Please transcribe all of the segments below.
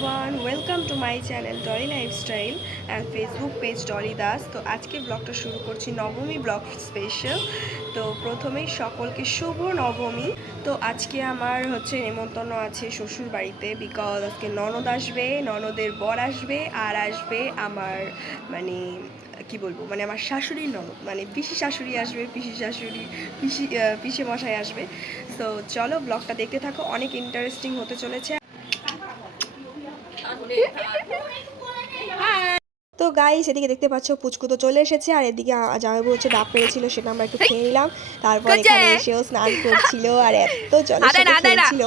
Everyone, welcome to my channel Dolly lifestyle and Facebook page Dolly Das. তো আজকে ব্লগটা শুরু করছি নবমী ব্লগ স্পেশাল। তো প্রথমেই সকলকে শুভ নবমী। তো আজকে আমার নেমন্তন্ন আছে শ্বশুর বাড়িতে, বিকজ আজকে ননদ আসবে, ননদের বর আসবে, আর আসবে আমার কি বলবো আমার শাশুড়ির ননদ, পিসি শাশুড়ি আসবে, পিসে মশাই আসবে। তো চলো ব্লগটা দেখতে থাকো, অনেক ইন্টারেস্টিং হতে চলেছে। তো গাইস, এদিকে দেখতে পাচ্ছ পুচকু তো চলে এসেছে, আর এদিকে জামাইবাবু ডাব পেরেছিল, সেটা আমরা একটু খেয়ে নিলাম। তারপর এখানে এসেও স্নান করছিল আর এত জলের সাথে খেলছিল।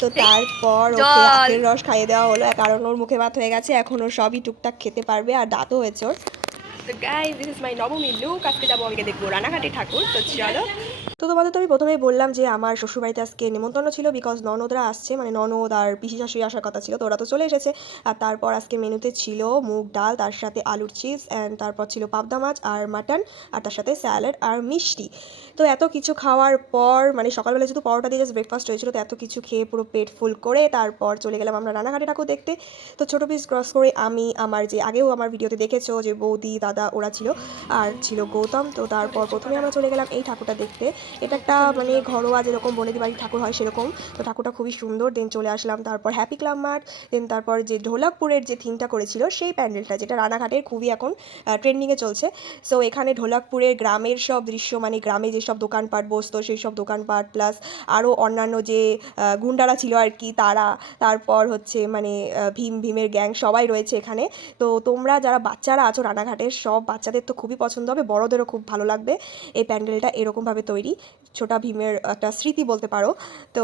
তো তারপর ওকে আখের রস খাইয়ে দেওয়া হলো, কারণ ওর মুখে ভাত হয়ে গেছে, এখন ওর সবই টুকটাক খেতে পারবে, আর দাঁতও হয়েছে ওর। তো গাইস, দিস ইজ মাই নবমী লুক। আজকে যাবো আমি দেখবো রানাঘাটি ঠাকুর। তো চলো। তো তোমাদের তো আমি প্রথমেই বললাম যে আমার শ্বশুরবাড়িতে আজকে নেমন্তন্ন ছিল, বিকজ ননদরা আসছে, ননদ আর পিসি শাশুড়ি আসার কথা ছিল, তো ওরা তো চলে এসেছে। আর তারপর আজকে মেনুতে ছিল মুগ ডাল, তার সাথে আলুর চিপস, অ্যান্ড তারপর ছিল পাবদা মাছ আর মাটন, আর তার সাথে স্যালাড আর মিষ্টি। তো এত কিছু খাওয়ার পর সকালবেলা যেহেতু পরোটা দিয়ে জাস্ট ব্রেকফাস্ট হয়েছিল, তো এত কিছু খেয়ে পুরো পেট ফুল করে তারপর চলে গেলাম আমরা রানাঘাটি ঠাকুর দেখতে। তো ছোটো পিস ক্রস করে আমি আমার যে আগেও আমার ভিডিওতে দেখেছো যে বৌদি দাদা ওরা ছিল, আর ছিল গৌতম। তো তারপর প্রথমে আমরা চলে গেলাম এই ঠাকুরটা দেখতে। এটা একটা ঘরোয়া যেরকম বনেদি বাড়ির ঠাকুর হয় সেরকম। তো ঠাকুরটা খুবই সুন্দর। দেন চলে আসলাম তারপর হ্যাপি ক্লাব মার্ট। দেন তারপর যে ঢোলকপুরের যে থিমটা করেছিল সেই প্যান্ডেলটা, যেটা রানাঘাটের খুবই এখন ট্রেন্ডিংয়ে চলছে। সো এখানে ঢোলকপুরের গ্রামের সব দৃশ্য, গ্রামে যেসব দোকানপাট বসতো সেই সব দোকানপাট, প্লাস আরও অন্যান্য যে গুন্ডারা ছিল আর কি তারা, তারপর ভীমের গ্যাং সবাই রয়েছে এখানে। তো তোমরা যারা বাচ্চারা আছো রানাঘাটের, সব বাচ্চাদের তো খুবই পছন্দ হবে, বড়োদেরও খুব ভালো লাগবে। এই প্যান্ডেলটা এরকমভাবে তৈরি, ছোটা ভীমের একটা স্মৃতি বলতে পারো। তো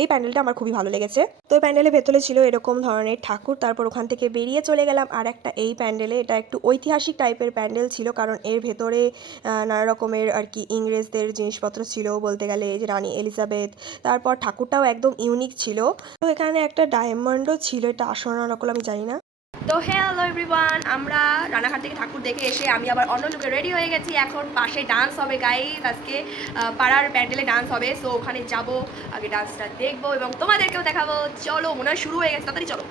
এই প্যান্ডেলটা আমার খুবই ভালো লেগেছে। তো এই প্যান্ডেলের ভেতরে ছিল এরকম ধরনের ঠাকুর। তারপর ওখান থেকে বেরিয়ে চলে গেলাম আর একটা এই প্যান্ডেলে। এটা একটু ঐতিহাসিক টাইপের প্যান্ডেল ছিল, কারণ এর ভেতরে নানা রকমের আর কি ইংরেজদের জিনিসপত্র ছিল, বলতে গেলে যে রানী এলিজাবেথ। তারপর ঠাকুরটাও একদম ইউনিক ছিল। তো এখানে একটা ডায়মন্ডও ছিল, এটা আসল না নকল আমি জানি না। তো হ্যালো এভরিওয়ান, আমরা রানাঘাট থেকে ঠাকুর দেখে এসে আমি আবার অন্য লুকে রেডি হয়ে গেছি। এখন পাশে ডান্স হবে গাইস, আজকে পাড়ার প্যান্ডেলে ডান্স হবে। সো ওখানে যাব, আগে ডান্সটা দেখবো এবং তোমাদেরকেও দেখাবো। চলো, মনে হয় শুরু হয়ে গেছে, তাড়াতাড়ি চলো।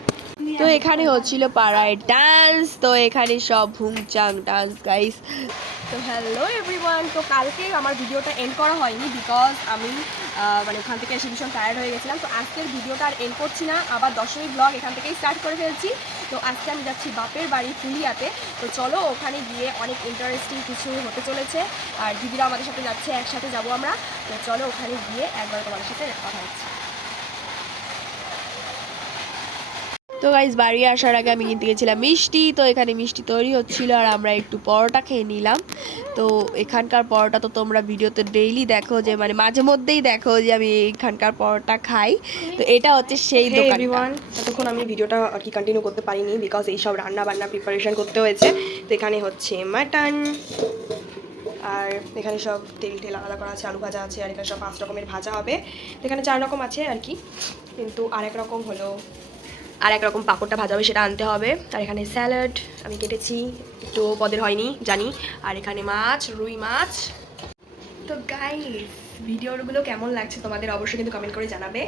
তো এখানে হচ্ছিল পাড়ায় ডান্স, তো এখানে সব ভুংচাং ডান্স গাইস। তো হ্যালো এভরিওয়ান, তো কালকে আমার ভিডিওটা এন্ড করা হয়নি, বিকজ আমি ওখান থেকে এসে ভীষণ টায়ার্ড হয়ে গেছিলাম। তো আজকের ভিডিওটা আর এন্ড করছি না, আবার দশমী ব্লগ এখান থেকেই স্টার্ট করে ফেলছি। তো আজকে আমি যাচ্ছি বাপের বাড়ি ফুলিয়াতে। তো চলো, ওখানে গিয়ে অনেক ইন্টারেস্টিং কিছু হতে চলেছে, আর দিদিরা আমাদের সাথে যাচ্ছে, একসাথে যাব আমরা। তো চলো ওখানে গিয়ে একবার তোমাদের সাথে কথা হচ্ছে। তো গাইস, বাড়ি আসার আগে আমি কিনতে গেছিলাম মিষ্টি। তো এখানে মিষ্টি তৈরি হচ্ছিল আর আমরা একটু পরোটা খেয়ে নিলাম। তো এখানকার পরোটা তো তোমরা ভিডিওতে ডেইলি দেখো, যে মাঝে মধ্যেই দেখো যে আমি এখানকার পরোটা খাই। তো এটা হচ্ছে সেই দোকান। ততক্ষণ আমি ভিডিওটা আর কি কন্টিনিউ করতে পারিনি, বিকজ এইসব রান্না বান্না প্রিপারেশন করতে হয়েছে। তো এখানে হচ্ছে মাটন, আর এখানে সব তেল টেল আলাদা করা আছে, আলু ভাজা আছে, আর এখানে সব 5 রকমের ভাজা হবে। তো এখানে 4 রকম আছে আর কি, কিন্তু আরেক রকম হলো, আর এক রকম পাঁপড়টা ভাজা হবে, সেটা আনতে হবে। আর এখানে স্যালাড আমি কেটেছি, একটু পদের হয়নি জানি। আর এখানে মাছ, রুই মাছ। তো গাইস, ভিডিওগুলো কেমন লাগছে তোমাদের অবশ্যই কিন্তু কমেন্ট করে জানাবে।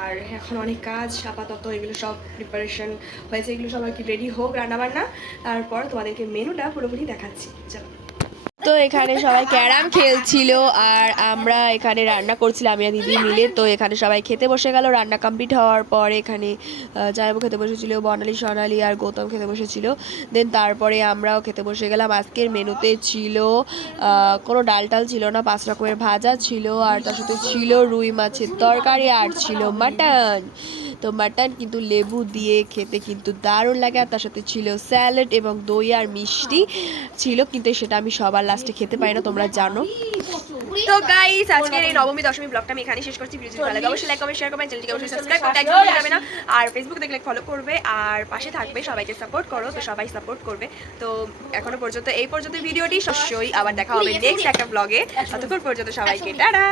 আর এখন অনেক কাজ, আপাতত এগুলো সব প্রিপারেশন হয়েছে, এগুলো সব আর কি রেডি হোক রান্নাবান্না, তারপর তোমাদেরকে মেনুটা পুরোপুরি দেখাচ্ছি। চলো। তো এখানে সবাই ক্যারাম খেলছিল আর আমরা এখানে রান্না করছিলাম, আমি আর দিদি মিলে। তো এখানে সবাই খেতে বসে গেল। রান্না কমপ্লিট হওয়ার পর এখানে জায়বু খেতে বসেছিল, বর্ণালী, সোনালি আর গৌতম খেতে বসেছিল। দেন তারপরে আমরাও খেতে বসে গেলাম। আজকের মেনুতে ছিল কোনো ডাল টাল ছিল না, 5 রকমের ভাজা ছিল, আর তার সাথে ছিল রুই মাছের তরকারি, আর ছিল মাটন। তো মাটন কিন্তু লেবু দিয়ে খেতে কিন্তু দারুণ লাগে, আর তার সাথে ছিল স্যালাড এবং দই আর মিষ্টি ছিল, কিন্তু সেটা আমি সবার লাস্টে খেতে পারি না, তোমরা জানো। তো গাইস, আজকের এই নবমী দশমী ব্লগটা আমি এখানেই শেষ করছি। ভিডিওটি ভালো লাগে অবশ্যই লাইক কমেন্ট শেয়ার করবেন, চ্যানেলটিকে অবশ্যই সাবস্ক্রাইব করতে একদম ভুলে যাবে না। আর ফেসবুক দেখলে ফলো করবে আর পাশে থাকবে, সবাইকে সাপোর্ট করো। তো সবাই সাপোর্ট করবে। তো এখনো পর্যন্ত এই পর্যন্ত ভিডিওটি, অবশ্যই আবার দেখা হবে নেক্সট একটা ব্লগে। ততক্ষণ পর্যন্ত সবাইকে টাটা।